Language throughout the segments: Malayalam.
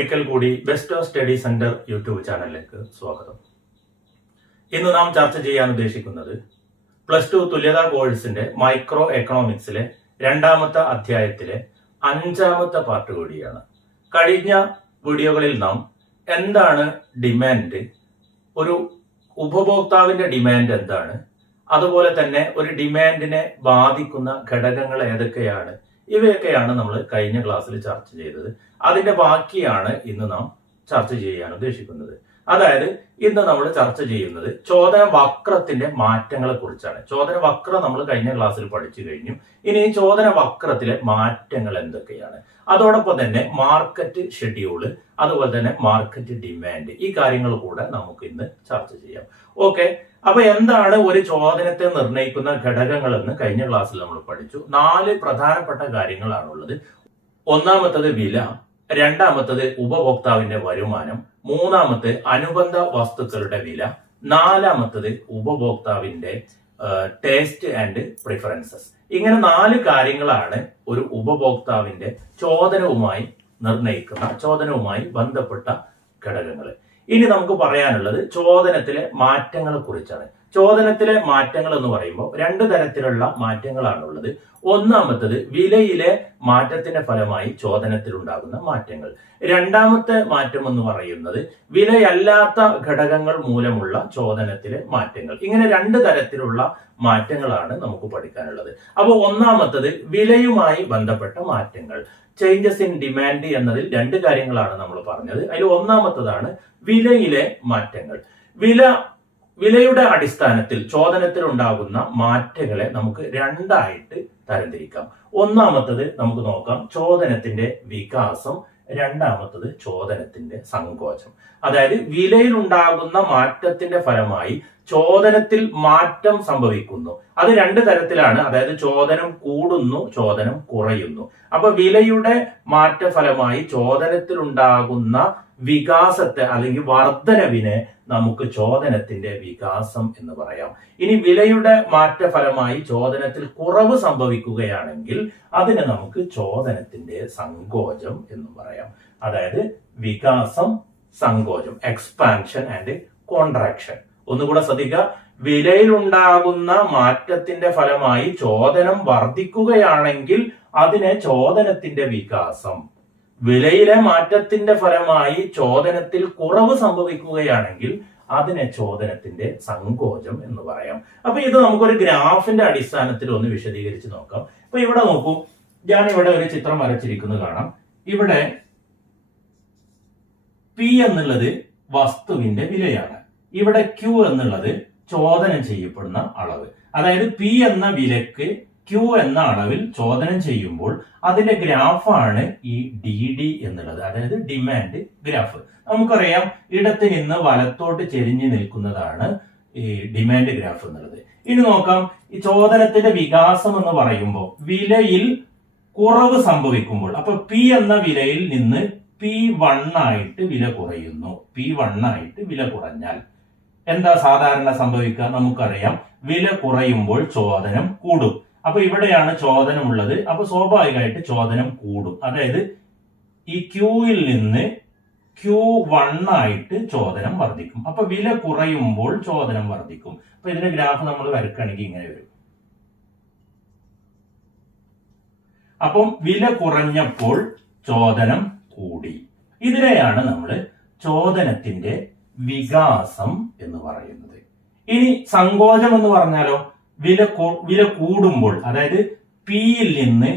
ഒരിക്കൽ കൂടി best of study centre YouTube ചാനലിലേക്ക് സ്വാഗതം. ഇന്ന് നാം ചർച്ച ചെയ്യാൻ ഉദ്ദേശിക്കുന്നത് പ്ലസ് ടു തുല്യതാ കോഴ്സിന്റെ മൈക്രോ എക്കണോമിക്സിലെ രണ്ടാമത്തെ അധ്യായത്തിലെ അഞ്ചാമത്തെ പാർട്ട് കൂടിയാണ്. കഴിഞ്ഞ വീഡിയോകളിൽ നാം എന്താണ് ഡിമാൻഡ് ഒരു ഉപഭോക്താവിന്റെ ഡിമാൻഡ് എന്താണ് അതുപോലെ തന്നെ ഒരു ഡിമാൻഡിനെ ബാധിക്കുന്ന ഘടകങ്ങൾ ഏതൊക്കെയാണ് ഇവയൊക്കെയാണ് നമ്മൾ കഴിഞ്ഞ ക്ലാസ്സിൽ ചർച്ച ചെയ്തത്. അതിന്റെ ബാക്കിയാണ് ഇന്ന് നാം ചർച്ച ചെയ്യാൻ ഉദ്ദേശിക്കുന്നത്. അതായത് ഇന്ന് നമ്മൾ ചർച്ച ചെയ്യുന്നത് ചോദന വക്രത്തിന്റെ മാറ്റങ്ങളെ കുറിച്ചാണ്. ചോദന വക്രം നമ്മൾ കഴിഞ്ഞ ക്ലാസ്സിൽ പഠിച്ചു കഴിഞ്ഞു. ഇനി ചോദന വക്രത്തിലെ മാറ്റങ്ങൾ എന്തൊക്കെയാണ്? അതോടൊപ്പം തന്നെ മാർക്കറ്റ് ഷെഡ്യൂൾ അതുപോലെ തന്നെ മാർക്കറ്റ് ഡിമാൻഡ് ഈ കാര്യങ്ങൾ കൂടെ നമുക്ക് ഇന്ന് ചർച്ച ചെയ്യാം. ഓക്കെ അപ്പൊ എന്താണ് ഒരു ചോദനത്തെ നിർണയിക്കുന്ന ഘടകങ്ങൾ എന്ന് കഴിഞ്ഞ ക്ലാസ്സിൽ നമ്മൾ പഠിച്ചു. നാല് പ്രധാനപ്പെട്ട കാര്യങ്ങളാണുള്ളത്. ഒന്നാമത്തത് വില രണ്ടാമത്തത് ഉപഭോക്താവിന്റെ വരുമാനം മൂന്നാമത്തെ അനുബന്ധ വസ്തുക്കളുടെ വില നാലാമത്തത് ഉപഭോക്താവിന്റെ ടേസ്റ്റ് ആൻഡ് പ്രിഫറൻസസ് ഇങ്ങനെ നാല് കാര്യങ്ങളാണ് ഒരു ഉപഭോക്താവിന്റെ ചോദനവുമായി നിർണയിക്കുന്ന ചോദനവുമായി ബന്ധപ്പെട്ട ഘടകങ്ങൾ ഇനി നമുക്ക് പറയാനുള്ളത് ചോദനത്തിലെ മാറ്റങ്ങളെ കുറിച്ചാണ് ചോദനത്തിലെ മാറ്റങ്ങൾ എന്ന് പറയുമ്പോൾ രണ്ട് തരത്തിലുള്ള മാറ്റങ്ങളാണുള്ളത്. ഒന്നാമത്തത് വിലയിലെ മാറ്റത്തിന്റെ ഫലമായി ചോദനത്തിൽ ഉണ്ടാകുന്ന മാറ്റങ്ങൾ. രണ്ടാമത്തെ മാറ്റം എന്ന് പറയുന്നത് വിലയല്ലാത്ത ഘടകങ്ങൾ മൂലമുള്ള ചോദനത്തിലെ മാറ്റങ്ങൾ. ഇങ്ങനെ രണ്ട് തരത്തിലുള്ള മാറ്റങ്ങളാണ് നമുക്ക് പഠിക്കാനുള്ളത്. അപ്പോൾ ഒന്നാമത്തത് വിലയുമായി ബന്ധപ്പെട്ട മാറ്റങ്ങൾ. ചേഞ്ചസ് ഇൻ ഡിമാൻഡ് എന്നതിൽ രണ്ട് കാര്യങ്ങളാണ് നമ്മൾ പറഞ്ഞത്. അതിൽ ഒന്നാമത്തതാണ് വിലയിലെ മാറ്റങ്ങൾ. വില വിലയുടെ അടിസ്ഥാനത്തിൽ ചോദനത്തിൽ ഉണ്ടാകുന്ന മാറ്റങ്ങളെ നമുക്ക് രണ്ടായിട്ട് തരംതിരിക്കാം. ഒന്നാമത്തത് നമുക്ക് നോക്കാം ചോദനത്തിന്റെ വികാസം. രണ്ടാമത്തത് ചോദനത്തിന്റെ സങ്കോചം. അതായത് വിലയിൽ ഉണ്ടാകുന്ന മാറ്റത്തിന്റെ ഫലമായി ചോദനത്തിൽ മാറ്റം സംഭവിക്കുന്നു. അത് രണ്ട് തരത്തിലാണ്. അതായത് ചോദനം കൂടുന്നു ചോദനം കുറയുന്നു. അപ്പൊ വിലയുടെ മാറ്റ ഫലമായി ചോദനത്തിൽ ഉണ്ടാകുന്ന വികാസത്തെ അല്ലെങ്കിൽ വർധനവിനെ നമുക്ക് ചോദനത്തിന്റെ വികാസം എന്ന് പറയാം. ഇനി വിലയുടെ മാറ്റ ഫലമായി ചോദനത്തിൽ കുറവ് സംഭവിക്കുകയാണെങ്കിൽ അതിനെ നമുക്ക് ചോദനത്തിന്റെ സങ്കോചം എന്ന് പറയാം. അതായത് വികാസം സങ്കോചം എക്സ്പാൻഷൻ ആൻഡ് കോൺട്രാക്ഷൻ ഒന്നുകൂടെ ശ്രദ്ധിക്കുക. വിലയിലുണ്ടാകുന്ന മാറ്റത്തിന്റെ ഫലമായി ചോദനം വർദ്ധിക്കുകയാണെങ്കിൽ അതിനെ ചോദനത്തിന്റെ വികാസം വിലയിലെ മാറ്റത്തിന്റെ ഫലമായി ചോദനത്തിൽ കുറവ് സംഭവിക്കുകയാണെങ്കിൽ അതിനെ ചോദനത്തിന്റെ സങ്കോചം എന്ന് പറയാം. അപ്പൊ ഇത് നമുക്കൊരു ഗ്രാഫിന്റെ അടിസ്ഥാനത്തിൽ ഒന്ന് വിശദീകരിച്ച് നോക്കാം. അപ്പൊ ഇവിടെ നോക്കൂ. ഞാൻ ഇവിടെ ഒരു ചിത്രം വരച്ചിരിക്കുന്നത് കാണാം. ഇവിടെ പി എന്നുള്ളത് വസ്തുവിന്റെ വിലയാണ്. ഇവിടെ ക്യൂ എന്നുള്ളത് ചോദനം ചെയ്യപ്പെടുന്ന അളവ്. അതായത് പി എന്ന വിലക്ക് ക്യൂ എന്ന അളവിൽ ചോദനം ചെയ്യുമ്പോൾ അതിന്റെ ഗ്രാഫാണ് ഈ ഡി ഡി എന്നുള്ളത്. അതായത് ഡിമാൻഡ് ഗ്രാഫ്. നമുക്കറിയാം ഇടത്ത് നിന്ന് വലത്തോട്ട് ചെരിഞ്ഞു നിൽക്കുന്നതാണ് ഈ ഡിമാൻഡ് ഗ്രാഫ് എന്നുള്ളത്. ഇനി നോക്കാം ഈ ചോദനത്തിന്റെ വികാസം എന്ന് പറയുമ്പോൾ വിലയിൽ കുറവ് സംഭവിക്കുമ്പോൾ അപ്പൊ പി എന്ന വിലയിൽ നിന്ന് പി വൺ ആയിട്ട് വില കുറയുന്നു. പി വൺ ആയിട്ട് വില കുറഞ്ഞാൽ എന്താ സാധാരണ സംഭവിക്കുക? നമുക്കറിയാം വില കുറയുമ്പോൾ ചോദനം കൂടും. അപ്പൊ ഇവിടെയാണ് ചോദനം ഉള്ളത്. അപ്പൊ സ്വാഭാവികമായിട്ട് ചോദനം കൂടും. അതായത് ഈ ക്യൂയിൽ നിന്ന് ക്യൂ വൺ ആയിട്ട് ചോദനം വർദ്ധിക്കും. അപ്പൊ വില കുറയുമ്പോൾ ചോദനം വർദ്ധിക്കും. അപ്പൊ ഇതിന്റെ ഗ്രാഫ് നമ്മൾ വരക്കുകയാണെങ്കിൽ ഇങ്ങനെ വരും. അപ്പം വില കുറഞ്ഞപ്പോൾ ചോദനം കൂടി. ഇതിനെയാണ് നമ്മൾ ചോദനത്തിന്റെ വികാസം എന്ന് പറയുന്നത്. ഇനി സങ്കോചം എന്ന് പറഞ്ഞാലോ? വില വില കൂടുമ്പോൾ അതായത് പിയിൽ നിന്ന്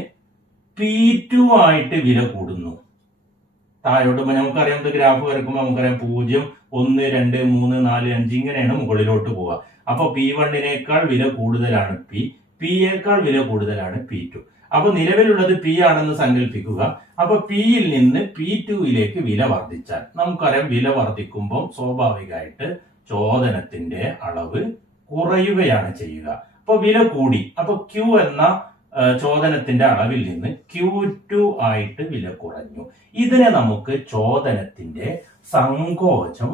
പി ടു ആയിട്ട് വില കൂടുന്നു. താഴോട്ട് നമുക്കറിയാം ഇത് ഗ്രാഫ് വരക്കുമ്പോൾ നമുക്കറിയാം പൂജ്യം ഒന്ന് രണ്ട് മൂന്ന് നാല് അഞ്ച് ഇങ്ങനെയാണ് മുകളിലോട്ട് പോവുക. അപ്പൊ പി വണ്ണിനേക്കാൾ വില കൂടുതലാണ് പി പിയേക്കാൾ വില കൂടുതലാണ് പി ടു അപ്പൊ നിലവിലുള്ളത് പി ആണെന്ന് സങ്കല്പിക്കുക. അപ്പൊ പിയിൽ നിന്ന് പി ടുയിലേക്ക് വില വർദ്ധിച്ചാൽ നമുക്കറിയാം വില വർദ്ധിക്കുമ്പോൾ സ്വാഭാവികമായിട്ട് ചോദനത്തിന്റെ അളവ് കുറയുകയാണ് ചെയ്യുക. അപ്പൊ വില കൂടി. അപ്പോൾ ക്യൂ എന്ന ചോദനത്തിന്റെ അളവിൽ നിന്ന് ക്യൂ ടു ആയിട്ട് വില കുറഞ്ഞു. ഇതിനെ നമുക്ക് ചോദനത്തിന്റെ സങ്കോചം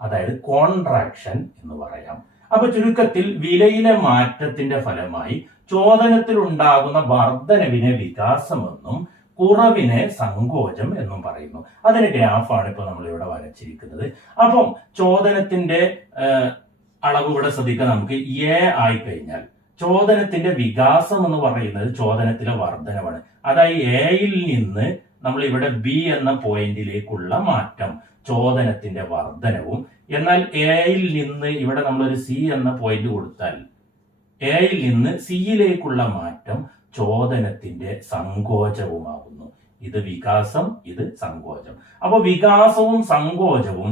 അതായത് കോൺട്രാക്ഷൻ എന്ന് പറയാം. അപ്പൊ ചുരുക്കത്തിൽ വിലയിലെ മാറ്റത്തിന്റെ ഫലമായി ചോദനത്തിൽ ഉണ്ടാകുന്ന വർധനവിനെ വികാസമെന്നും കുറവിനെ സങ്കോചം എന്നും പറയുന്നു. അതിന് ഗ്രാഫാണ് ഇപ്പൊ നമ്മൾ ഇവിടെ വരച്ചിരിക്കുന്നത്. അപ്പം ചോദനത്തിന്റെ അളവ് ഇവിടെ ശ്രദ്ധിക്കാം നമുക്ക് എ ആയി കഴിഞ്ഞാൽ ചോദനത്തിന്റെ വികാസം എന്ന് പറയുന്നത് ചോദനത്തിലെ വർധനമാണ് അതായത് എയിൽ നിന്ന് നമ്മൾ ഇവിടെ ബി എന്ന പോയിന്റിലേക്കുള്ള മാറ്റം ചോദനത്തിന്റെ വർധനവും എന്നാൽ എയിൽ നിന്ന് ഇവിടെ നമ്മൾ ഒരു സി എന്ന പോയിന്റ് കൊടുത്താൽ എയിൽ നിന്ന് സിയിലേക്കുള്ള മാറ്റം ചോദനത്തിന്റെ സങ്കോചവുമാകുന്നു. ഇത് വികാസം ഇത് സങ്കോചം. അപ്പോൾ വികാസവും സങ്കോചവും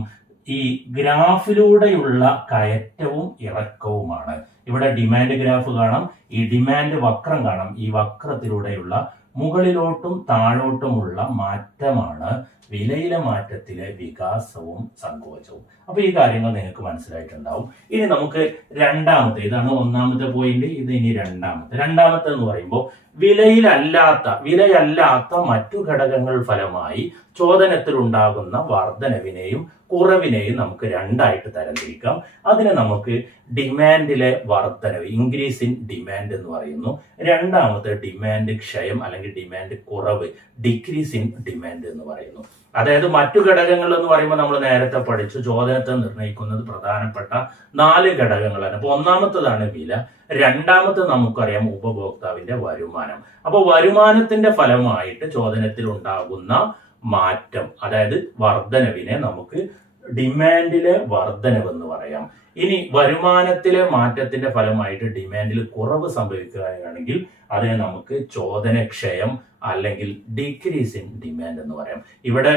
ഈ ഗ്രാഫിലൂടെയുള്ള കയറ്റവും ഇറക്കവുമാണ്. ഇവിടെ ഡിമാൻഡ് ഗ്രാഫ് കാണാം. ഈ ഡിമാൻഡ് വക്രം കാണാം. ഈ വക്രത്തിലൂടെയുള്ള മുകളിലോട്ടും താഴോട്ടുമുള്ള മാറ്റമാണ് വിലയിലെ മാറ്റത്തിലെ വികാസവും സങ്കോചവും. അപ്പൊ ഈ കാര്യങ്ങൾ നിങ്ങൾക്ക് മനസ്സിലായിട്ടുണ്ടാവും. ഇനി നമുക്ക് രണ്ടാമത്തെ ഇതാണ് ഒന്നാമത്തെ പോയിന്റ് ഇത് ഇനി രണ്ടാമത്തെ. രണ്ടാമത്തെ എന്ന് പറയുമ്പോൾ വിലയിലല്ലാത്ത വിലയല്ലാത്ത മറ്റു ഘടകങ്ങൾ ഫലമായി ചോദനത്തിൽ ഉണ്ടാകുന്ന വർധനവിനെയും കുറവിനെയും നമുക്ക് രണ്ടായിട്ട് തരംതിരിക്കാം. അതിനെ നമുക്ക് ഡിമാൻഡിലെ വർധനവ് ഇൻക്രീസ് ഇൻ ഡിമാൻഡ് എന്ന് പറയുന്നു. രണ്ടാമത്തെ ഡിമാൻഡ് ക്ഷയം അല്ലെങ്കിൽ ഡിമാൻഡ് കുറവ് ഡിക്രീസ് ഇൻ ഡിമാൻഡ് എന്ന് പറയുന്നു. അതായത് മറ്റു ഘടകങ്ങൾ എന്ന് പറയുമ്പോൾ നമ്മൾ നേരത്തെ പഠിച്ചു ചോദനത്തെ നിർണയിക്കുന്നത് പ്രധാനപ്പെട്ട നാല് ഘടകങ്ങളാണ്. അപ്പോൾ ഒന്നാമത്തതാണ് വില രണ്ടാമത്തെ നമുക്കറിയാം ഉപഭോക്താവിന്റെ വരുമാനം. അപ്പൊ വരുമാനത്തിന്റെ ഫലമായിട്ട് ചോദനത്തിൽ ഉണ്ടാകുന്ന മാറ്റം അതായത് വർധനവിനെ നമുക്ക് ഡിമാൻഡിലെ വർധനവ് എന്ന് പറയാം. ഇനി വരുമാനത്തിലെ മാറ്റത്തിന്റെ ഫലമായിട്ട് ഡിമാൻഡിൽ കുറവ് സംഭവിക്കുകയാണെങ്കിൽ അതിനെ നമുക്ക് ചോദനക്ഷയം അല്ലെങ്കിൽ ഡിക്രീസ് ഇൻ ഡിമാൻഡ് എന്ന് പറയാം. ഇവിടെ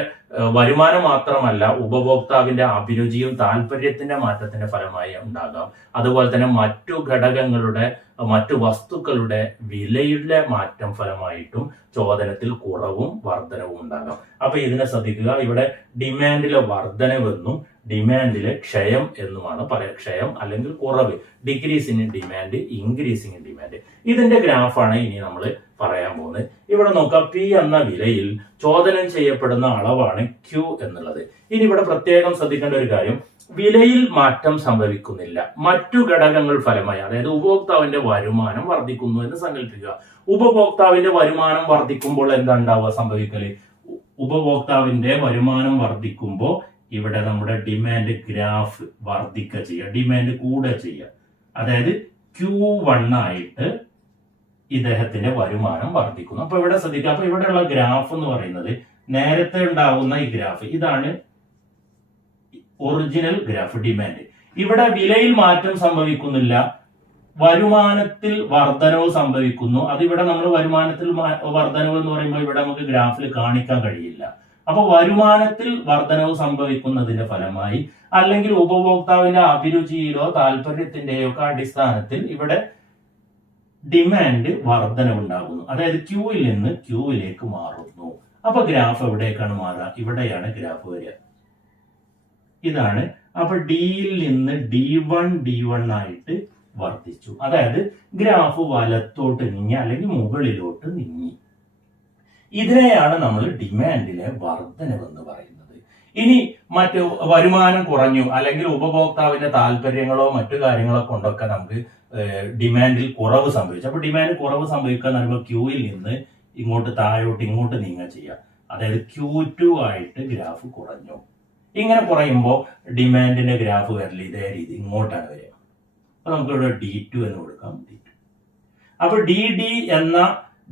വരുമാനം മാത്രമല്ല ഉപഭോക്താവിന്റെ അഭിരുചിയും താല്പര്യത്തിന്റെ മാറ്റത്തിന്റെ ഫലമായി ഉണ്ടാകാം. അതുപോലെ തന്നെ മറ്റു ഘടകങ്ങളുടെ മറ്റു വസ്തുക്കളുടെ വിലയുടെ മാറ്റം ഫലമായിട്ടും ചോദനത്തിൽ കുറവും വർധനവും ഉണ്ടാകാം. അപ്പൊ ഇതിനെ ശ്രദ്ധിക്കുക. ഇവിടെ ഡിമാൻഡിലെ വർധനവെന്നും ഡിമാൻഡിലെ ക്ഷയം എന്നുമാണ് പറയുക ക്ഷയം അല്ലെങ്കിൽ കുറവ്. ഡിക്രീസിങ് ഡിമാൻഡ് ഇൻക്രീസിങ് ഡിമാൻഡ് ഇതിന്റെ ഗ്രാഫാണ് ഇനി നമ്മൾ പറയാൻ പോകുന്നത്. ഇവിടെ നോക്കാം. പി എന്ന വിലയിൽ ചോദനം ചെയ്യപ്പെടുന്ന അളവാണ് ക്യൂ എന്നുള്ളത്. ഇനി ഇവിടെ പ്രത്യേകം ശ്രദ്ധിക്കേണ്ട ഒരു കാര്യം. വിലയിൽ മാറ്റം സംഭവിക്കുന്നില്ല. മറ്റു ഘടകങ്ങൾ ഫലമായി അതായത് ഉപഭോക്താവിന്റെ വരുമാനം വർദ്ധിക്കുന്നു എന്ന് സങ്കല്പിക്കുക. ഉപഭോക്താവിന്റെ വരുമാനം വർദ്ധിക്കുമ്പോൾ എന്താ ഉണ്ടാവുക സംഭവിക്കൽ? ഉപഭോക്താവിന്റെ വരുമാനം വർദ്ധിക്കുമ്പോൾ ഇവിടെ നമ്മുടെ ഡിമാൻഡ് ഗ്രാഫ് വർദ്ധിക്കുക ചെയ്യുക. ഡിമാൻഡ് കൂടുക ചെയ്യുക. അതായത് ക്യൂ വൺ ആയിട്ട് ഇദ്ദേഹത്തിന്റെ വരുമാനം വർദ്ധിക്കുന്നു. അപ്പൊ ഇവിടെ ശ്രദ്ധിക്കുക. അപ്പൊ ഇവിടെയുള്ള ഗ്രാഫ് എന്ന് പറയുന്നത് നേരത്തെ ഉണ്ടാകുന്ന ഈ ഗ്രാഫ്. ഇതാണ് ഒറിജിനൽ ഗ്രാഫ് ഡിമാൻഡ്. ഇവിടെ വിലയിൽ മാറ്റം സംഭവിക്കുന്നില്ല. വരുമാനത്തിൽ വർധനവ് സംഭവിക്കുന്നു. അതിവിടെ നമ്മൾ വരുമാനത്തിൽ വർധനവ് എന്ന് പറയുമ്പോൾ ഇവിടെ നമുക്ക് ഗ്രാഫിൽ കാണിക്കാൻ കഴിയില്ല. അപ്പൊ വരുമാനത്തിൽ വർധനവ് സംഭവിക്കുന്നതിന്റെ ഫലമായി അല്ലെങ്കിൽ ഉപഭോക്താവിന്റെ അഭിരുചിയിലോ താല്പര്യത്തിന്റെയോ ഒക്കെ അടിസ്ഥാനത്തിൽ ഇവിടെ ഡിമാൻഡ് വർധനവുണ്ടാകുന്നു. അതായത് ക്യൂവിൽ നിന്ന് ക്യൂവിലേക്ക് മാറുന്നു. അപ്പൊ ഗ്രാഫ് എവിടേക്കാണ് മാറുക? ഇവിടെയാണ് ഗ്രാഫ് വരിക. ഇതാണ്. അപ്പൊ ഡിയിൽ നിന്ന് ഡി വൺ ഡി വൺ ആയിട്ട് വർദ്ധിച്ചു. അതായത് ഗ്രാഫ് വലത്തോട്ട് നീങ്ങി അല്ലെങ്കിൽ മുകളിലോട്ട് നീങ്ങി. ഇതിനെയാണ് നമ്മൾ ഡിമാൻഡിലെ വർധനവെന്ന് പറയുന്നത്. ഇനി മറ്റു വരുമാനം കുറഞ്ഞു അല്ലെങ്കിൽ ഉപഭോക്താവിന്റെ താല്പര്യങ്ങളോ മറ്റു കാര്യങ്ങളോ കൊണ്ടൊക്കെ നമുക്ക് ഡിമാൻഡിൽ കുറവ് സംഭവിച്ചു. അപ്പൊ ഡിമാൻഡ് കുറവ് സംഭവിക്കുക എന്ന് പറയുമ്പോൾ ക്യൂവിൽ നിന്ന് ഇങ്ങോട്ട് താഴോട്ട് ഇങ്ങോട്ട് നീങ്ങുക ചെയ്യുക. അതായത് ക്യൂ ടു ആയിട്ട് ഗ്രാഫ് കുറഞ്ഞു. ഇങ്ങനെ കുറയുമ്പോൾ ഡിമാൻഡിന്റെ ഗ്രാഫ് വരൽ ഇതേ രീതി ഇങ്ങോട്ടാണ് വരിക. അപ്പൊ നമുക്ക് ഇവിടെ ഡി ടു എന്ന് കൊടുക്കാം. ഡി ടു അപ്പൊ ഡി ഡി എന്ന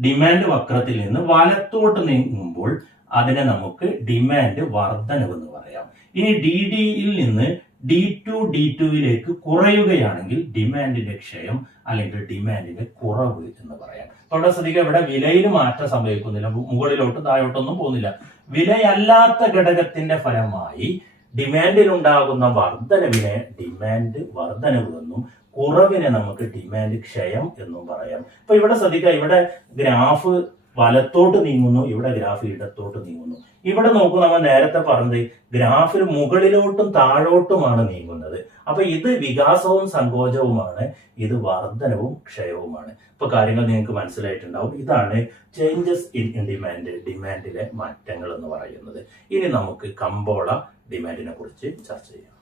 ഡിമാൻഡ് വക്രത്തിൽ നിന്ന് വലത്തോട്ട് നീങ്ങുമ്പോൾ അതിനെ നമുക്ക് ഡിമാൻഡ് വർധനവ് എന്ന് പറയാം. ഇനി ഡി ഡിയിൽ നിന്ന് ഡി ടു ഡി ടുവിലേക്ക് കുറയുകയാണെങ്കിൽ ഡിമാൻഡിന്റെ ക്ഷയം അല്ലെങ്കിൽ ഡിമാൻഡിന്റെ കുറവ് എന്ന് പറയാം. തൊട്ട ശ്രദ്ധിക്കുക ഇവിടെ വിലയിൽ മാറ്റം സംഭവിക്കുന്നില്ല. മുകളിലോട്ട് താഴോട്ടൊന്നും പോകുന്നില്ല. വിലയല്ലാത്ത ഘടകത്തിന്റെ ഫലമായി ഡിമാൻഡിലുണ്ടാകുന്ന വർധനവിനെ ഡിമാൻഡ് വർധനവ് എന്നും കുറവിനെ നമുക്ക് ഡിമാൻഡ് ക്ഷയം എന്നും പറയാം. അപ്പൊ ഇവിടെ ശ്രദ്ധിക്കുക. ഇവിടെ ഗ്രാഫ് വലത്തോട്ട് നീങ്ങുന്നു ഇവിടെ ഗ്രാഫ് ഇടത്തോട്ട് നീങ്ങുന്നു. ഇവിടെ നോക്കൂ നമ്മൾ നേരത്തെ പറഞ്ഞത് ഗ്രാഫിൽ മുകളിലോട്ടും താഴോട്ടുമാണ് നീങ്ങുന്നത്. അപ്പൊ ഇത് വികാസവും സങ്കോചവുമാണ് ഇത് വർധനവും ക്ഷയവുമാണ്. ഇപ്പൊ കാര്യങ്ങൾ നിങ്ങൾക്ക് മനസ്സിലായിട്ടുണ്ടാവും. ഇതാണ് ചേഞ്ചസ് ഇൻ ഡിമാൻഡ് ഡിമാൻഡിലെ മാറ്റങ്ങൾ എന്ന് പറയുന്നത്. ഇനി നമുക്ക് കമ്പോള ഡിമാൻഡിനെ കുറിച്ച് ചർച്ച ചെയ്യാം.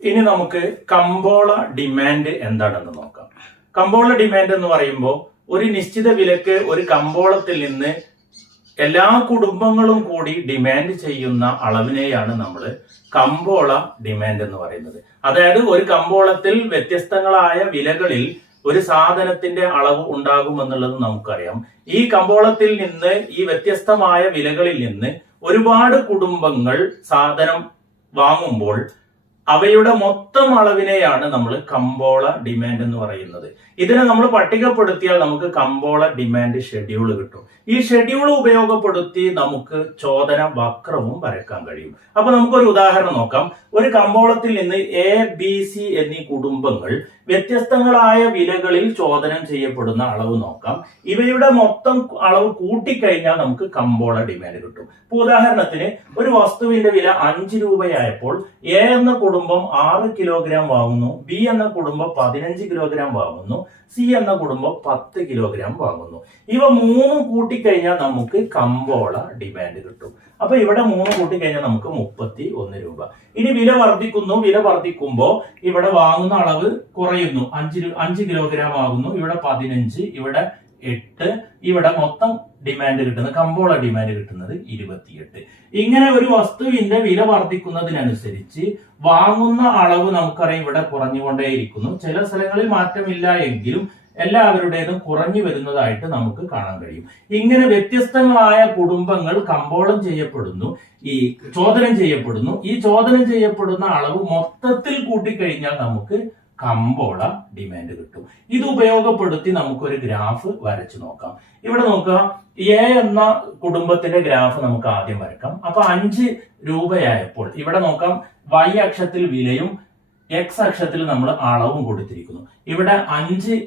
ഇനി നമുക്ക് കമ്പോള ഡിമാൻഡ് എന്താണെന്ന് നോക്കാം. കമ്പോള ഡിമാൻഡ് എന്ന് പറയുമ്പോൾ ഒരു നിശ്ചിത വിലക്ക് ഒരു കമ്പോളത്തിൽ നിന്ന് എല്ലാ കുടുംബങ്ങളും കൂടി ഡിമാൻഡ് ചെയ്യുന്ന അളവിനെയാണ് നമ്മൾ കമ്പോള ഡിമാൻഡ് എന്ന് പറയുന്നത്. അതായത് ഒരു കമ്പോളത്തിൽ വ്യത്യസ്തങ്ങളായ വിലകളിൽ ഒരു സാധനത്തിന്റെ അളവ് ഉണ്ടാകുമെന്നുള്ളത് നമുക്കറിയാം. ഈ കമ്പോളത്തിൽ നിന്ന് ഈ വ്യത്യസ്തമായ വിലകളിൽ നിന്ന് ഒരുപാട് കുടുംബങ്ങൾ സാധനം വാങ്ങുമ്പോൾ അവയുടെ മൊത്തം അളവിനെയാണ് നമ്മൾ കമ്പോള ഡിമാൻഡ് എന്ന് പറയുന്നത്. ഇതിനെ നമ്മൾ പട്ടികപ്പെടുത്തിയാൽ നമുക്ക് കമ്പോള ഡിമാൻഡ് ഷെഡ്യൂൾ കിട്ടും. ഈ ഷെഡ്യൂൾ ഉപയോഗപ്പെടുത്തി നമുക്ക് ചോദന വക്രവും വരയ്ക്കാൻ കഴിയും. അപ്പൊ നമുക്കൊരു ഉദാഹരണം നോക്കാം. ഒരു കമ്പോളത്തിൽ നിന്ന് എ ബി സി എന്നീ കുടുംബങ്ങൾ വ്യത്യസ്തങ്ങളായ വിലകളിൽ ചോദനം ചെയ്യപ്പെടുന്ന അളവ് നോക്കാം. ഇവയുടെ മൊത്തം അളവ് കൂട്ടിക്കഴിഞ്ഞാൽ നമുക്ക് കമ്പോള ഡിമാൻഡ് കിട്ടും. ഉദാഹരണത്തിന് ഒരു വസ്തുവിന്റെ വില അഞ്ച് രൂപയായപ്പോൾ എ എന്ന കുടുംബം ആറ് കിലോഗ്രാം വാങ്ങുന്നു. ബി എന്ന കുടുംബം പതിനഞ്ച് കിലോഗ്രാം വാങ്ങുന്നു. സി എന്ന കുടുംബം പത്ത് കിലോഗ്രാം വാങ്ങുന്നു. ഇവ മൂന്നും കൂട്ടിക്കഴിഞ്ഞാൽ നമുക്ക് കമ്പോള ഡിമാൻഡ് കിട്ടും. അപ്പൊ ഇവിടെ മൂന്ന് കൂട്ടിക്കഴിഞ്ഞാൽ നമുക്ക് മുപ്പത്തി ഒന്ന് രൂപ. ഇനി വില വർദ്ധിക്കുന്നു. വില വർദ്ധിക്കുമ്പോൾ ഇവിടെ വാങ്ങുന്ന അളവ് കുറയുന്നു. അഞ്ച് അഞ്ച് കിലോഗ്രാം ആകുന്നു. ഇവിടെ പതിനഞ്ച് ഇവിടെ എട്ട്. ഇവിടെ മൊത്തം ഡിമാൻഡ് കിട്ടുന്നത് കമ്പോള ഡിമാൻഡ് കിട്ടുന്നത് ഇരുപത്തിയെട്ട്. ഇങ്ങനെ ഒരു വസ്തുവിന്റെ വില വർദ്ധിക്കുന്നതിനനുസരിച്ച് വാങ്ങുന്ന അളവ് നമുക്കറിയാം ഇവിടെ കുറഞ്ഞുകൊണ്ടേയിരിക്കുന്നു. ചില സ്ഥലങ്ങളിൽ മാറ്റമില്ല എങ്കിലും എല്ലാവരുടേതും കുറഞ്ഞു വരുന്നതായിട്ട് നമുക്ക് കാണാൻ കഴിയും. ഇങ്ങനെ വ്യത്യസ്തങ്ങളായ കുടുംബങ്ങൾ കമ്പോളം ചെയ്യപ്പെടുന്നു ഈ ചോദനം ചെയ്യപ്പെടുന്നു. ഈ ചോദനം ചെയ്യപ്പെടുന്ന അളവ് മൊത്തത്തിൽ കൂട്ടിക്കഴിഞ്ഞാൽ നമുക്ക് കമ്പോള ഡിമാൻഡ് കിട്ടും. ഇത് ഉപയോഗപ്പെടുത്തി നമുക്കൊരു ഗ്രാഫ് വരച്ചു നോക്കാം. ഇവിടെ നോക്കുക എ എന്ന കുടുംബത്തിന്റെ ഗ്രാഫ് നമുക്ക് ആദ്യം വരക്കാം. അപ്പൊ അഞ്ച് രൂപയായപ്പോൾ ഇവിടെ നോക്കാം വൈ അക്ഷത്തിൽ വിലയും എക്സ് അക്ഷത്തിൽ നമ്മൾ അളവും കൊടുത്തിരിക്കുന്നു. ഇവിടെ അഞ്ച്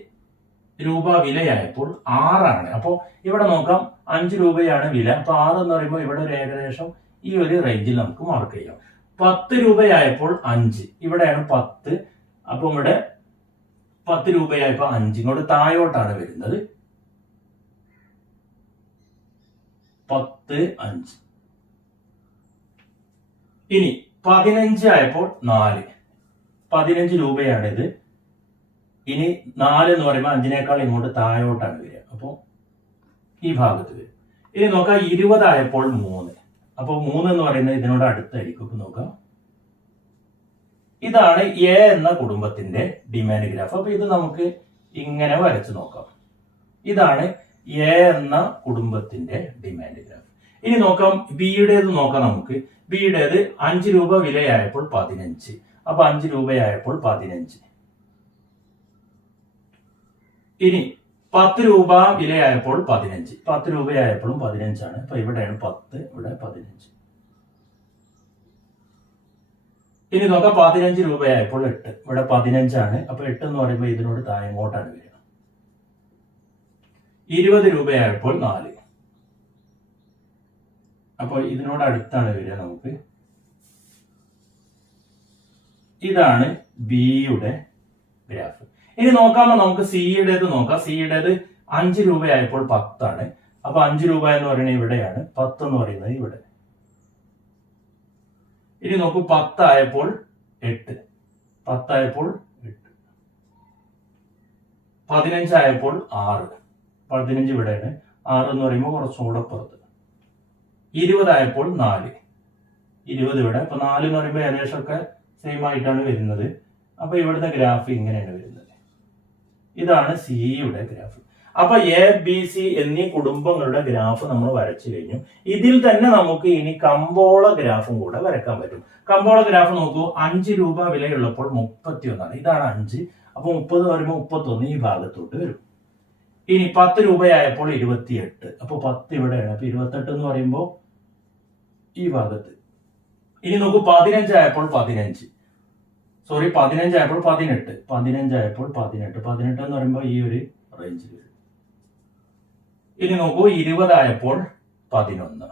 രൂപ വിലയായപ്പോൾ ആറാണ്. അപ്പോൾ ഇവിടെ നോക്കാം അഞ്ച് രൂപയാണ് വില. അപ്പൊ ആറ് എന്ന് പറയുമ്പോൾ ഇവിടെ ഒരു ഏകദേശം ഈ ഒരു റേഞ്ചിൽ നമുക്ക് മാർക്ക് ചെയ്യാം. പത്ത് രൂപയായപ്പോൾ അഞ്ച്. ഇവിടെയാണ് പത്ത്. അപ്പൊ ഇവിടെ പത്ത് രൂപയായപ്പോൾ അഞ്ച് ഇങ്ങോട്ട് താഴോട്ടാണ് വരുന്നത്. പത്ത് അഞ്ച്. ഇനി പതിനഞ്ച് ആയപ്പോൾ നാല്. പതിനഞ്ച് രൂപയാണിത്. ഇനി നാല് എന്ന് പറയുമ്പോൾ അഞ്ചിനേക്കാൾ ഇങ്ങോട്ട് താഴോട്ടാണ് വരിക. അപ്പോൾ ഈ ഭാഗത്ത് വരും. ഇനി നോക്കാം ഇരുപതായപ്പോൾ മൂന്ന്. അപ്പോൾ മൂന്ന് എന്ന് പറയുന്നത് ഇതിനോട് അടുത്തായിരിക്കും. നോക്കാം. ഇതാണ് എ എന്ന കുടുംബത്തിന്റെ ഡിമാൻഡ് ഗ്രാഫ് അപ്പൊ ഇത് നമുക്ക് ഇങ്ങനെ വരച്ചു നോക്കാം. ഇതാണ് എ എന്ന കുടുംബത്തിന്റെ ഡിമാൻഡ് ഗ്രാഫ് ഇനി നോക്കാം ബിയുടേത് നോക്കാം നമുക്ക്. ബിയുടേത് അഞ്ച് രൂപ വിലയായപ്പോൾ പതിനഞ്ച്. അപ്പൊ അഞ്ച് രൂപയായപ്പോൾ പതിനഞ്ച്. ഇനി പത്ത് രൂപ വിലയായപ്പോൾ പതിനഞ്ച്. പത്ത് രൂപയായപ്പോഴും പതിനഞ്ചാണ്. അപ്പൊ ഇവിടെയാണ് പത്ത് ഇവിടെ പതിനഞ്ച്. ഇനി നോക്കാം പതിനഞ്ച് രൂപയായപ്പോൾ എട്ട്. ഇവിടെ പതിനഞ്ചാണ്. അപ്പൊ എട്ട് എന്ന് പറയുമ്പോൾ ഇതിനോട് താഴെങ്ങോട്ടാണ് വരിക ഇരുപത് രൂപയായപ്പോൾ നാല്. അപ്പോൾ ഇതിനോട് അടുത്താണ് വരിക നമുക്ക്. ഇതാണ് ബിയുടെ ഗ്രാഫ്. ഇനി നോക്കാമോ? നമുക്ക് സിയുടേത് നോക്കാം. സിയുടേത് അഞ്ച് രൂപയായപ്പോൾ പത്താണ്. അപ്പൊ അഞ്ച് രൂപ എന്ന് പറയുന്നത് ഇവിടെയാണ്. പത്ത് എന്ന് പറയുന്നത് ഇവിടെ. ഇനി നോക്കൂ പത്തായപ്പോൾ എട്ട്. പത്തായപ്പോൾ എട്ട്. പതിനഞ്ചായപ്പോൾ ആറ്. പതിനഞ്ച് ഇവിടെയാണ്. ആറ് എന്ന് പറയുമ്പോൾ കുറച്ചും കൂടെ പുറത്ത് ഇരുപതായപ്പോൾ നാല്. ഇരുപത് ഇവിടെ. അപ്പൊ നാല് എന്ന് പറയുമ്പോൾ ഏകദേശം ഒക്കെ സെയിം ആയിട്ടാണ് വരുന്നത്. അപ്പൊ ഇവിടുത്തെ ഗ്രാഫ് ഇങ്ങനെയാണ് വരുന്നത്. ഇതാണ് സിയുടെ ഗ്രാഫ്. അപ്പൊ എ ബി സി എന്നീ കുടുംബങ്ങളുടെ ഗ്രാഫ് നമ്മൾ വരച്ചു കഴിഞ്ഞു. ഇതിൽ തന്നെ നമുക്ക് ഇനി കമ്പോള ഗ്രാഫും കൂടെ വരക്കാൻ പറ്റും. കമ്പോള ഗ്രാഫ് നോക്കൂ അഞ്ച് രൂപ വിലയുള്ളപ്പോൾ മുപ്പത്തി ഒന്നാണ് ഇതാണ് അഞ്ച്. അപ്പൊ മുപ്പത് വരുമ്പോൾ മുപ്പത്തൊന്ന് ഈ ഭാഗത്തോട്ട് വരും. ഇനി പത്ത് രൂപയായപ്പോൾ ഇരുപത്തിയെട്ട്. അപ്പൊ പത്ത് ഇവിടെയാണ്. അപ്പൊ ഇരുപത്തെട്ട് എന്ന് പറയുമ്പോൾ ഈ ഭാഗത്ത്. ഇനി നോക്കൂ പതിനഞ്ചായപ്പോൾ പതിനഞ്ച്. സോറി പതിനഞ്ചായപ്പോൾ പതിനെട്ട്. പതിനഞ്ചായപ്പോൾ പതിനെട്ട്. പതിനെട്ട് എന്ന് പറയുമ്പോൾ ഈ ഒരു റേഞ്ചിൽ വരും. ഇനി നോക്കൂ ഇരുപതായപ്പോൾ പതിനൊന്ന്.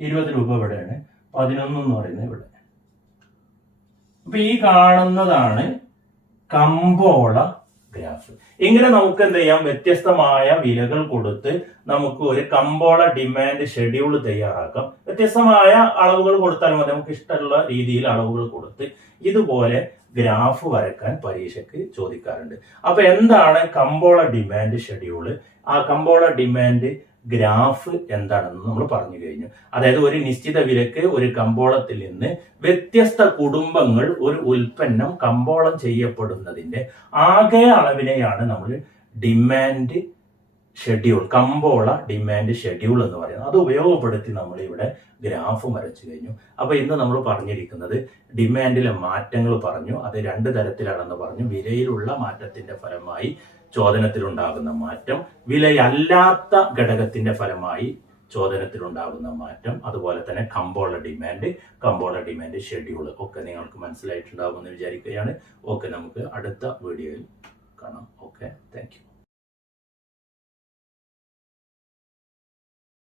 ഇരുപത് രൂപ ഇവിടെയാണ്. പതിനൊന്ന് എന്ന് പറയുന്നത് ഇവിടെ. അപ്പൊ ഈ കാണുന്നതാണ് കമ്പോള ഗ്രാഫ്. ഇങ്ങനെ നമുക്ക് എന്ത് ചെയ്യാം? വ്യത്യസ്തമായ വിലകൾ കൊടുത്ത് നമുക്ക് ഒരു കമ്പോള ഡിമാൻഡ് ഷെഡ്യൂൾ തയ്യാറാക്കാം. വ്യത്യസ്തമായ അളവുകൾ കൊടുത്താൽ മതി. നമുക്ക് ഇഷ്ടമുള്ള രീതിയിൽ അളവുകൾ കൊടുത്ത് ഇതുപോലെ ഗ്രാഫ് വരക്കാൻ പരീക്ഷയ്ക്ക് ചോദിക്കാറുണ്ട്. അപ്പൊ എന്താണ് കമ്പോള ഡിമാൻഡ് ഷെഡ്യൂൾ ആ കമ്പോള ഡിമാൻഡ് ഗ്രാഫ് എന്താണെന്ന് നമ്മൾ പറഞ്ഞു കഴിഞ്ഞു. അതായത് ഒരു നിശ്ചിത വിലക്ക് ഒരു കമ്പോളത്തിൽ നിന്ന് വ്യത്യസ്ത കുടുംബങ്ങൾ ഒരു ഉൽപ്പന്നം കമ്പോളം ചെയ്യപ്പെടുന്നതിന്റെ ആകെ അളവിനെയാണ് നമ്മൾ ഡിമാൻഡ് ഷെഡ്യൂൾ കമ്പോള ഡിമാൻഡ് ഷെഡ്യൂൾ എന്ന് പറയുന്നത്. അത് ഉപയോഗപ്പെടുത്തി നമ്മൾ ഇവിടെ ഗ്രാഫ് വരച്ചു കഴിഞ്ഞു. അപ്പൊ ഇന്ന് നമ്മൾ പറഞ്ഞിരിക്കുന്നത് ഡിമാൻഡിലെ മാറ്റങ്ങൾ പറഞ്ഞു. അത് രണ്ട് തരത്തിലാണെന്ന് പറഞ്ഞു. വിലയിലുള്ള മാറ്റത്തിന്റെ ഫലമായി ചോദനത്തിലുണ്ടാകുന്ന മാറ്റം. വിലയല്ലാത്ത ഘടകത്തിന്റെ ഫലമായി ചോദനത്തിലുണ്ടാകുന്ന മാറ്റം. അതുപോലെ തന്നെ കമ്പോള ഡിമാൻഡ് കമ്പോള ഡിമാൻഡ് ഷെഡ്യൂൾ ഒക്കെ നിങ്ങൾക്ക് മനസ്സിലായിട്ടുണ്ടാകുമെന്ന് വിചാരിക്കുകയാണ്. ഓക്കെ നമുക്ക് അടുത്ത വീഡിയോയിൽ കാണാം. Okay thank